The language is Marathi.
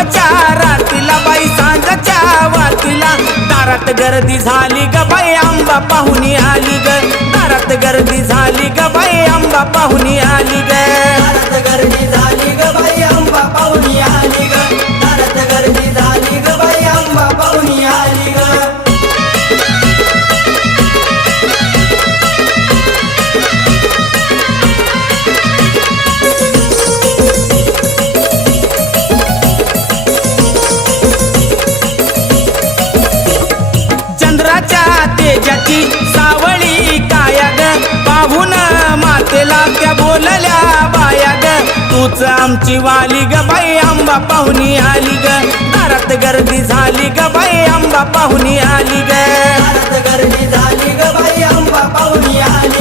नवच्या रातीला बाई सांजच्या वातीला दारात गर्दी झाली ग बाई आंबा पाहुणी आली ग दारात गर्दी झाली ग बाई आंबा पाहुणी आली ग दारात गर्दी झाली ग बाई आंबा पाहुणी आली ग दारात गर्दी झाली ग बाई आंबा पाहुणी आली ग तेजाची सावळी काया ग पाहून मातेला त्या बोलल्या बाया ग तूच आमची वाली ग बाई आंबा पाहुणी आली ग दारात गर्दी झाली ग बाई आंबा पाहुणी आली ग दारात गर्दी झाली ग बाई आंबा पाहुणी आली